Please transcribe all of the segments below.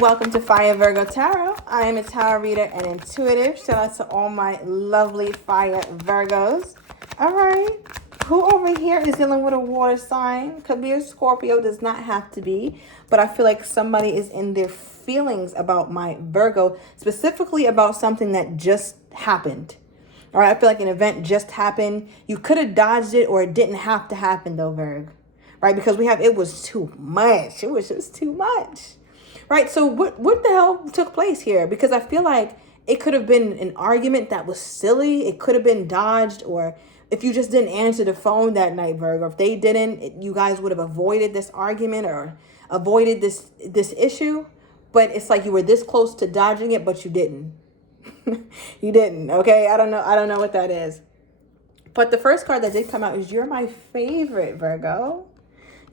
Welcome to Fire Virgo Tarot. I am a tarot reader and intuitive. Shout out to all my lovely Fire Virgos. All right. Who over here is dealing with a water sign? Could be a Scorpio, does not have to be. But I feel like somebody is in their feelings about my Virgo, specifically about something that just happened. All right. I feel like an event just happened. You could have dodged it or it didn't have to happen though, Virg. Right? Because it was too much. It was just too much. Right, so what the hell took place here? Because I feel like it could have been an argument that was silly. It could have been dodged, or if you just didn't answer the phone that night, Virgo, if they didn't, you guys would have avoided this argument or avoided this issue. But it's like you were this close to dodging it, but you didn't. You didn't, okay? I don't know what that is. But the first card that did come out is you're my favorite, Virgo.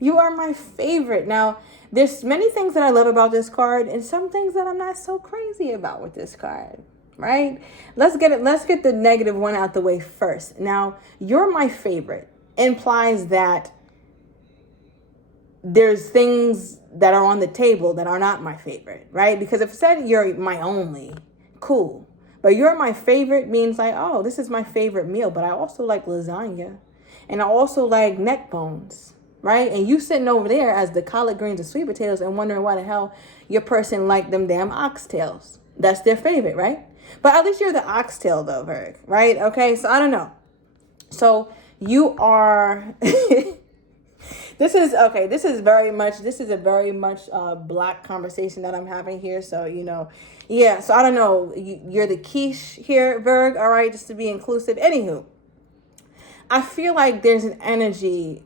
You are my favorite. Now, there's many things that I love about this card and some things that I'm not so crazy about with this card, right? Let's get the negative one out the way first. Now, you're my favorite implies that there's things that are on the table that are not my favorite, right? Because if it said you're my only, cool. But you're my favorite means like, oh, this is my favorite meal, but I also like lasagna and I also like neck bones. Right? And you sitting over there as the collard greens and sweet potatoes and wondering why the hell your person liked them damn oxtails. That's their favorite, right? But at least you're the oxtail though, Virg, right? Okay, so I don't know. So you are this is a very much black conversation that I'm having here. So, yeah, so I don't know. You're the quiche here, Virg, all right, just to be inclusive. Anywho, I feel like there's an energy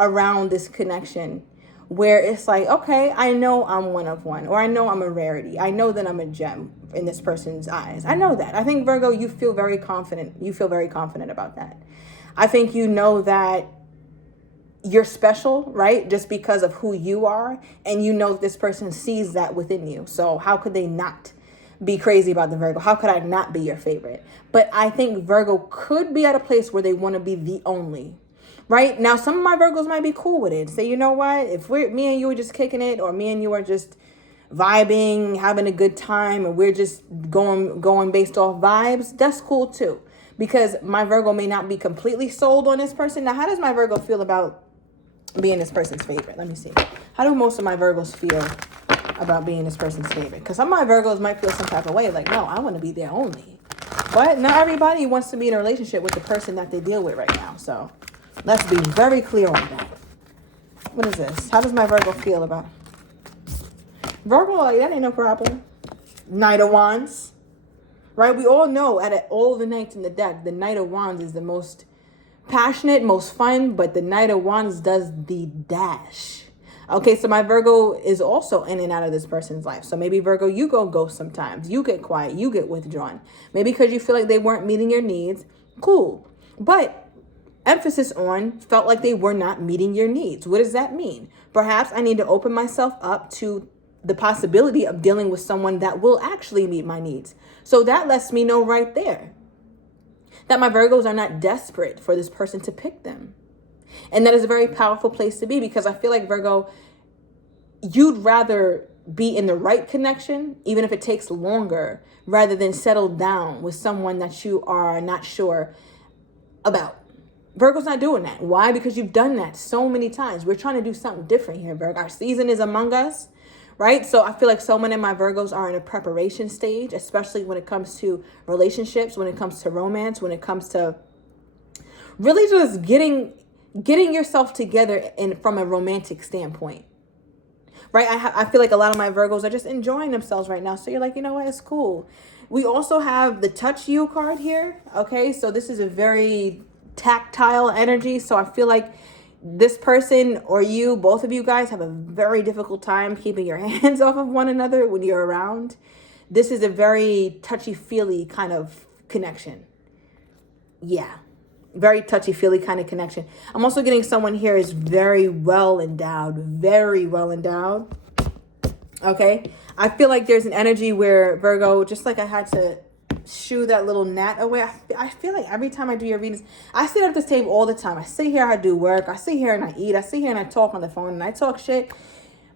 around this connection where it's like, okay, I know I'm one of one, or I know I'm a rarity. I know that I'm a gem in this person's eyes. I know that. I think, Virgo, you feel very confident. You feel very confident about that. I think you know that you're special, right? Just because of who you are. And you know that this person sees that within you. So how could they not be crazy about the Virgo? How could I not be your favorite? But I think Virgo could be at a place where they want to be the only. Right? Now, some of my Virgos might be cool with it. Say, you know what? If me and you are just kicking it, or me and you are just vibing, having a good time, and we're just going based off vibes, that's cool too. Because my Virgo may not be completely sold on this person. Now, how does my Virgo feel about being this person's favorite? Let me see. How do most of my Virgos feel about being this person's favorite? Because some of my Virgos might feel some type of way. Like, no, I want to be their only. But not everybody wants to be in a relationship with the person that they deal with right now. So let's be very clear on that. What is this? How does my Virgo feel about Virgo? Like, that ain't no problem. Knight of Wands. Right? We all know all the knights in the deck, the Knight of Wands is the most passionate, most fun, but the Knight of Wands does the dash. Okay, so my Virgo is also in and out of this person's life. So maybe, Virgo, you go ghost sometimes. You get quiet. You get withdrawn. Maybe because you feel like they weren't meeting your needs. Cool. But emphasis on felt like they were not meeting your needs. What does that mean? Perhaps I need to open myself up to the possibility of dealing with someone that will actually meet my needs. So that lets me know right there that my Virgos are not desperate for this person to pick them. And that is a very powerful place to be, because I feel like, Virgo, you'd rather be in the right connection, even if it takes longer, rather than settle down with someone that you are not sure about. Virgo's not doing that. Why? Because you've done that so many times. We're trying to do something different here, Virgo. Our season is among us, right? So I feel like so many of my Virgos are in a preparation stage, especially when it comes to relationships, when it comes to romance, when it comes to really just getting yourself together from a romantic standpoint, right? I feel like a lot of my Virgos are just enjoying themselves right now. So you're like, you know what? It's cool. We also have the Touch You card here, okay? So this is a very tactile energy. So I feel like this person or you, both of you guys, have a very difficult time keeping your hands off of one another when you're around. This is a very touchy-feely kind of connection. Yeah, very touchy-feely kind of connection. I'm also getting someone here is very well endowed, okay? I feel like there's an energy where, Virgo, just like I had to shoo that little gnat away. I feel like every time I do your readings, I sit at this table all the time. I sit here, I do work. I sit here and I eat. I sit here and I talk on the phone and I talk shit.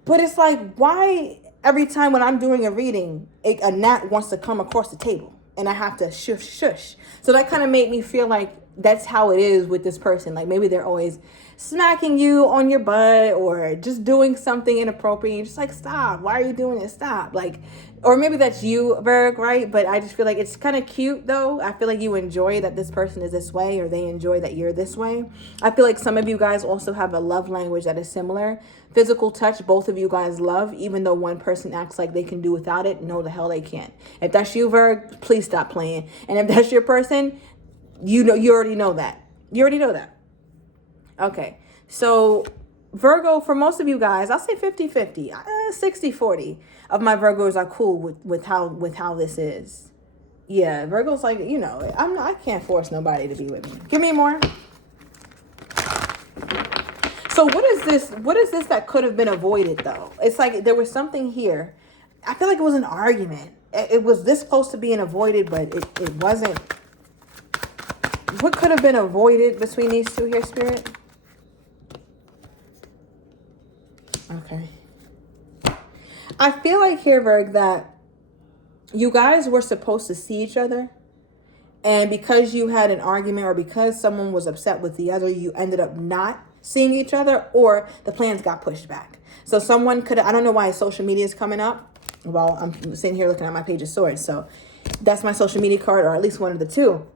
But it's like, why every time when I'm doing a reading, a gnat wants to come across the table and I have to shush. So that kind of made me feel like that's how it is with this person. Like maybe they're always smacking you on your butt or just doing something inappropriate. You're just like, stop. Why are you doing this? Stop. Like, or maybe that's you, Virg, right? But I just feel like it's kind of cute though. I feel like you enjoy that this person is this way or they enjoy that you're this way. I feel like some of you guys also have a love language that is similar. Physical touch, both of you guys love, even though one person acts like they can do without it. No, the hell they can't. If that's you, Virg, please stop playing. And if that's your person, you already know that. You already know that. Okay, so Virgo, for most of you guys, I'll say 50-50, 60-40 of my Virgos are cool with how this is. Yeah, Virgo's like, I can't force nobody to be with me. Give me more. So what is this that could have been avoided though? It's like there was something here. I feel like it was an argument. It was this close to being avoided, but it wasn't. What could have been avoided between these two here, Spirit? Okay. I feel like here, Virg, that you guys were supposed to see each other. And because you had an argument or because someone was upset with the other, you ended up not seeing each other or the plans got pushed back. So someone could, I don't know why social media is coming up. Well, I'm sitting here looking at my Page of Swords. So that's my social media card, or at least one of the two.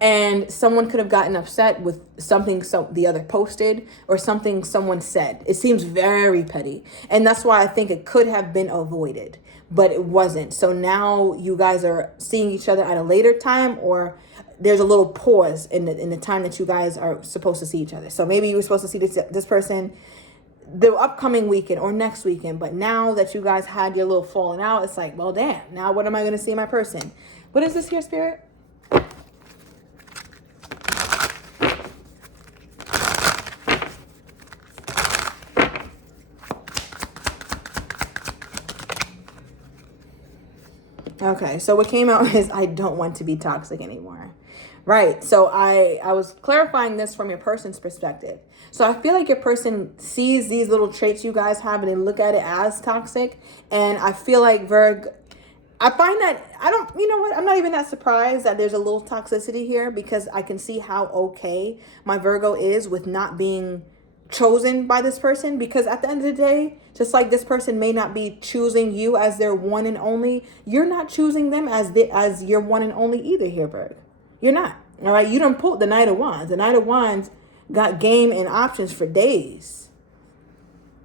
And someone could have gotten upset with something the other posted or something someone said. It seems very petty. And that's why I think it could have been avoided, but it wasn't. So now you guys are seeing each other at a later time, or there's a little pause in the time that you guys are supposed to see each other. So maybe you were supposed to see this person the upcoming weekend or next weekend. But now that you guys had your little falling out, it's like, well, damn, now what am I going to see my person? What is this here, Spirit? Okay, so what came out is I don't want to be toxic anymore. Right, so I was clarifying this from your person's perspective. So I feel like your person sees these little traits you guys have and they look at it as toxic. And I feel like Virg, I find that, you know what, I'm not even that surprised that there's a little toxicity here, because I can see how okay my Virgo is with not being chosen by this person. Because at the end of the day, just like this person may not be choosing you as their one and only, you're not choosing them as your one and only either here, Virg. You're not. All right, you don't pull the Knight of Wands. The Knight of Wands got game and options for days.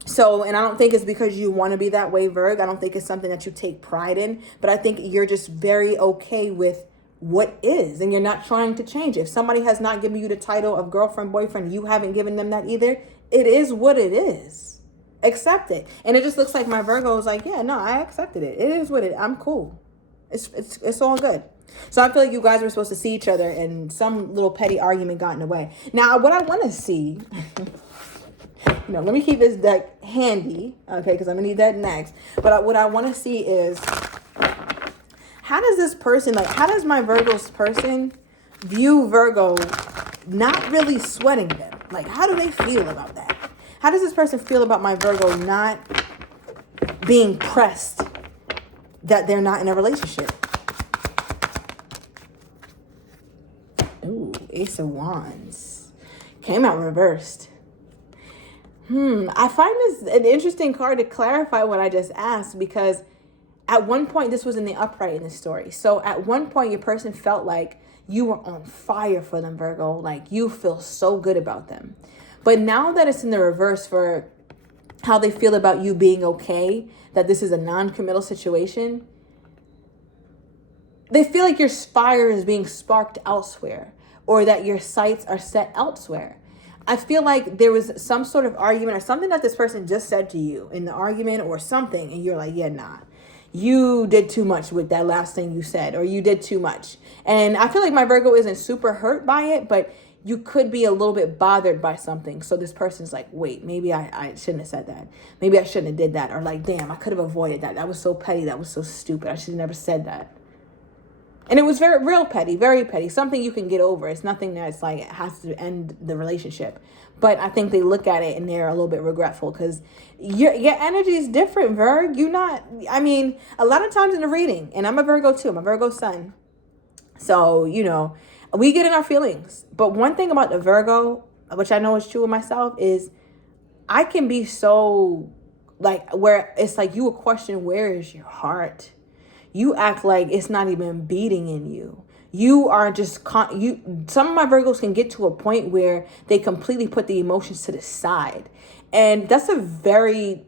So, and I don't think it's because you want to be that way, Virg. I don't think it's something that you take pride in, but I think you're just very okay with what is, and you're not trying to change it. If somebody has not given you the title of girlfriend, boyfriend, you haven't given them that either. It is what it is. Accept it. And it just looks like my Virgo is like, yeah, no, I accepted it. It is what it is. I'm cool. It's all good. So I feel like you guys were supposed to see each other and some little petty argument got in the way. Now, what I want to see, let me keep this deck handy, okay, because I'm going to need that next. But what I want to see is, how does this person, how does my Virgo's person view Virgo not really sweating them? Like, how do they feel about that? How does this person feel about my Virgo not being pressed that they're not in a relationship? Ooh, Ace of Wands. Came out reversed. I find this an interesting card to clarify what I just asked, because at one point, this was in the upright in the story. So at one point, your person felt like you were on fire for them, Virgo. Like you feel so good about them. But now that it's in the reverse for how they feel about you being okay, that this is a non-committal situation, they feel like your fire is being sparked elsewhere, or that your sights are set elsewhere. I feel like there was some sort of argument or something that this person just said to you in the argument or something, and you're like, yeah, nah, you did too much with that last thing you said, or you did too much. And I feel like my Virgo isn't super hurt by it, but you could be a little bit bothered by something. So this person's like, wait, maybe I shouldn't have said that. Maybe I shouldn't have did that. Or like, damn, I could have avoided that. That was so petty. That was so stupid. I should have never said that. And it was real petty, very petty. Something you can get over. It's nothing that's like it has to end the relationship. But I think they look at it and they're a little bit regretful because your energy is different, Virg. I mean, a lot of times in the reading, and I'm a Virgo too, I'm a Virgo sun. So, we get in our feelings. But one thing about the Virgo, which I know is true of myself, is I can be so like where it's like you will question, where is your heart? You act like it's not even beating in you. You are just some of my Virgos can get to a point where they completely put the emotions to the side. And that's a very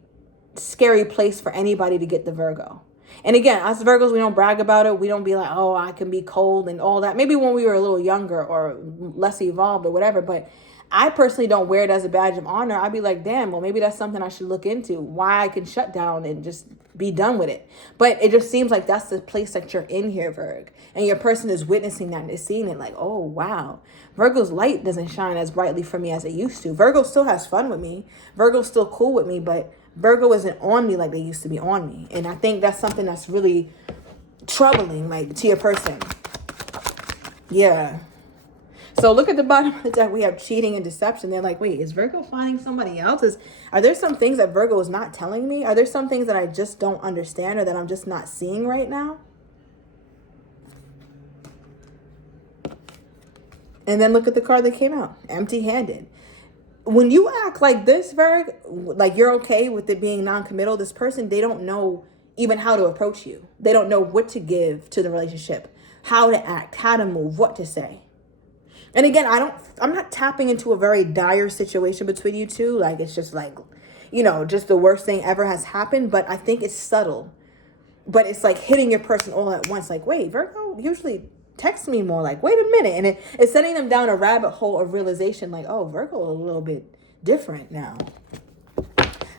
scary place for anybody to get the Virgo. And again, us Virgos, we don't brag about it. We don't be like, oh, I can be cold and all that. Maybe when we were a little younger or less evolved or whatever, but I personally don't wear it as a badge of honor. I'd be like, damn, well, maybe that's something I should look into. Why I can shut down and just be done with it. But it just seems like that's the place that you're in here, Virg. And your person is witnessing that and is seeing it like, oh, wow. Virgo's light doesn't shine as brightly for me as it used to. Virgo still has fun with me. Virgo's still cool with me, but Virgo isn't on me like they used to be on me. And I think that's something that's really troubling, like, to your person. Yeah. So look at the bottom of the deck. We have cheating and deception. They're like, wait, is Virgo finding somebody else? Are there some things that Virgo is not telling me? Are there some things that I just don't understand or that I'm just not seeing right now? And then look at the card that came out, empty-handed. When you act like this, Virg, like you're okay with it being non-committal, this person, they don't know even how to approach you. They don't know what to give to the relationship, how to act, how to move, what to say. And again, I'm not tapping into a very dire situation between you two. Like, it's just like, just the worst thing ever has happened. But I think it's subtle. But it's like hitting your person all at once. Like, wait, Virgo usually texts me more. Like, wait a minute. And it's sending them down a rabbit hole of realization. Like, oh, Virgo is a little bit different now.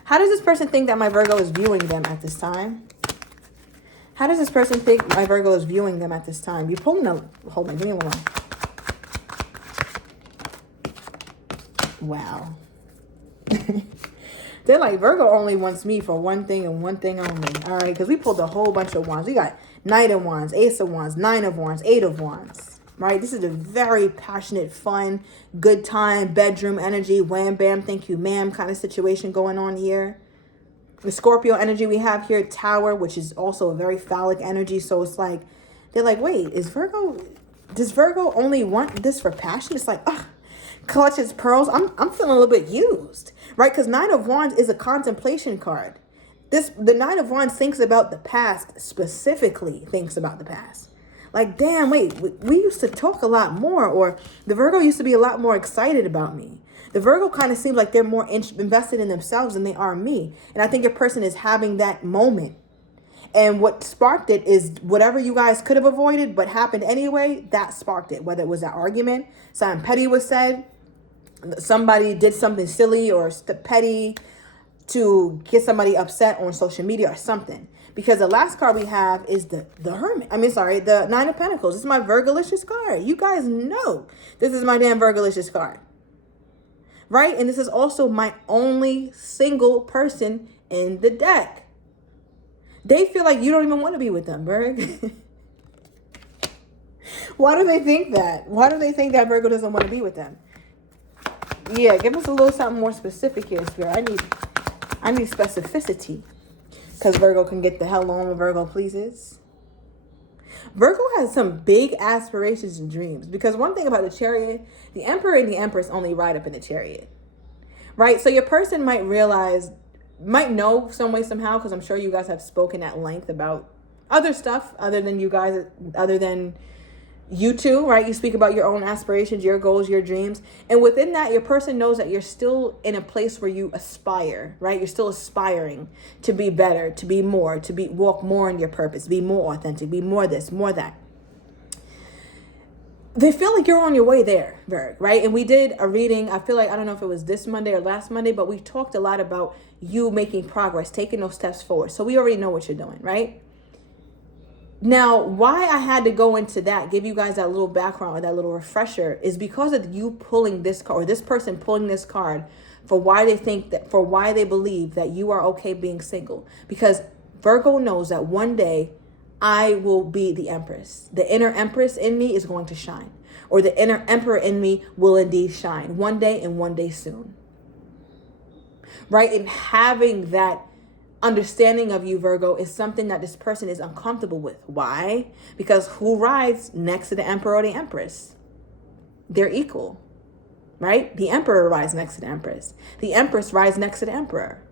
How does this person think that my Virgo is viewing them at this time? How does this person think my Virgo is viewing them at this time? You're pulling a... Hold on, give me a moment. Wow. They're like, Virgo only wants me for one thing and one thing only. All right, because we pulled a whole bunch of wands. We got Knight of Wands, Ace of Wands, Nine of Wands, Eight of Wands. Right? This is a very passionate, fun, good time, bedroom energy, wham, bam, thank you, ma'am kind of situation going on here. The Scorpio energy we have here, Tower, which is also a very phallic energy. So it's like, they're like, wait, does Virgo only want this for passion? It's like, ugh. Clutches pearls. I'm feeling a little bit used, right? Because Nine of Wands is a contemplation card. The Nine of Wands thinks about the past, specifically thinks about the past. Like, damn, wait, we used to talk a lot more, or the Virgo used to be a lot more excited about me. The Virgo kind of seems like they're more invested in themselves than they are me. And I think your person is having that moment. And what sparked it is whatever you guys could have avoided but happened anyway, that sparked it. Whether it was an argument, something petty was said, somebody did something silly or petty to get somebody upset on social media or something. Because the last card we have is the Hermit. The Nine of Pentacles. This is my Virgolicious card. You guys know this is my damn Virgolicious card. Right? And this is also my only single person in the deck. They feel like you don't even want to be with them, Virg. Why do they think that? Why do they think that Virgo doesn't want to be with them? Yeah, give us a little something more specific here, Spirit. I need specificity. Because Virgo can get the hell on with Virgo pleases. Virgo has some big aspirations and dreams. Because one thing about the Chariot, the Emperor and the Empress only ride up in the Chariot. Right? So your person might know some way, somehow, because I'm sure you guys have spoken at length about other stuff other than you two, right? You speak about your own aspirations, your goals, your dreams. And within that, your person knows that you're still in a place where you aspire, right? You're still aspiring to be better, to be more, walk more in your purpose, be more authentic, be more this, more that. They feel like you're on your way there, Virg, right? And we did a reading, I feel like, I don't know if it was this Monday or last Monday, but we talked a lot about you making progress, taking those steps forward. So we already know what you're doing, right? Now, why I had to go into that, give you guys that little background or that little refresher, is because of you pulling this card, or this person pulling this card for why they believe that you are okay being single. Because Virgo knows that one day I will be the empress. The inner empress in me is going to shine. Or the inner emperor in me will indeed shine one day and one day soon. Right? And having that understanding of you, Virgo, is something that this person is uncomfortable with. Why? Because who rides next to the emperor or the empress? They're equal. Right? The emperor rides next to the empress. The empress rides next to the emperor.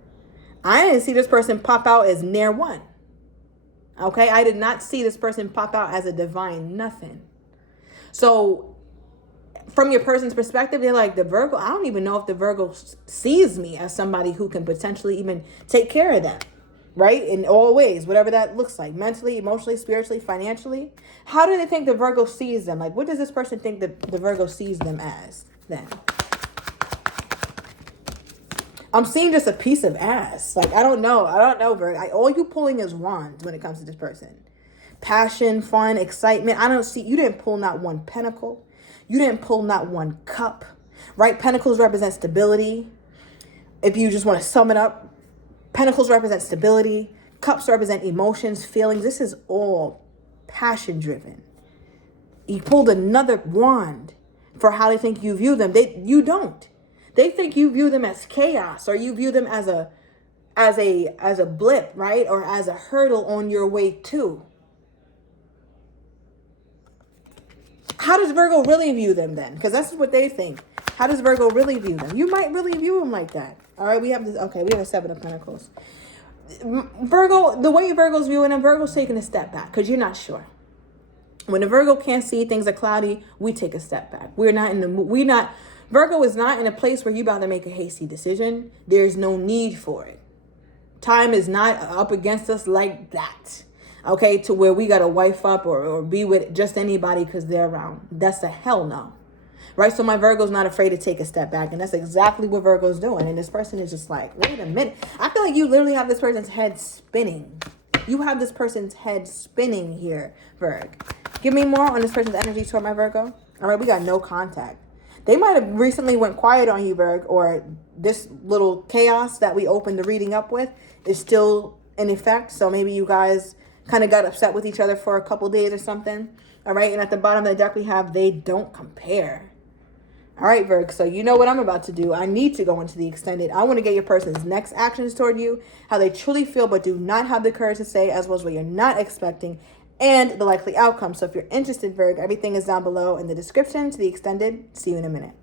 I didn't see this person pop out as near one. Okay? I did not see this person pop out as a divine nothing. So from your person's perspective, they're like, the Virgo, I don't even know if the Virgo sees me as somebody who can potentially even take care of them. Right? In all ways, whatever that looks like, mentally, emotionally, spiritually, financially. How do they think the Virgo sees them? Like, what does this person think that the Virgo sees them as then? I'm seeing just a piece of ass. Like, I don't know, Virgo. All you pulling is wands when it comes to this person. Passion, fun, excitement. I don't see, you didn't pull not one pentacle. You didn't pull not one cup. Right? Pentacles represent stability. If you just want to sum it up, Pentacles represent stability. Cups represent emotions, feelings. This is all passion driven. You pulled another wand for how they think you view them. You don't. They think you view them as chaos, or you view them as a blip, right? Or as a hurdle on your way to. How does Virgo really view them then? Because that's what they think. How does Virgo really view them? You might really view them like that. All right, we have this. Okay, we have a 7 of Pentacles. Virgo, the way Virgo's viewing them, Virgo's taking a step back because you're not sure. When a Virgo can't see, things are cloudy, we take a step back. Virgo is not in a place where you're about to make a hasty decision. There's no need for it. Time is not up against us like that. Okay, to where we got to wife up or be with just anybody because they're around. That's a hell no. Right? So my Virgo's not afraid to take a step back. And that's exactly what Virgo's doing. And this person is just like, wait a minute. I feel like you literally have this person's head spinning. You have this person's head spinning here, Virg. Give me more on this person's energy toward my Virgo. All right, we got no contact. They might have recently went quiet on you, Virg, or this little chaos that we opened the reading up with is still in effect. So maybe you guys kind of got upset with each other for a couple days or something. All right, and at the bottom of the deck we have they don't compare. All right, Virg, so you know what I'm about to do. I need to go into the extended. I want to get your person's next actions toward you, how they truly feel but do not have the courage to say, as well as what you're not expecting, and the likely outcome. So if you're interested, Virg, everything is down below in the description to the extended. See you in a minute.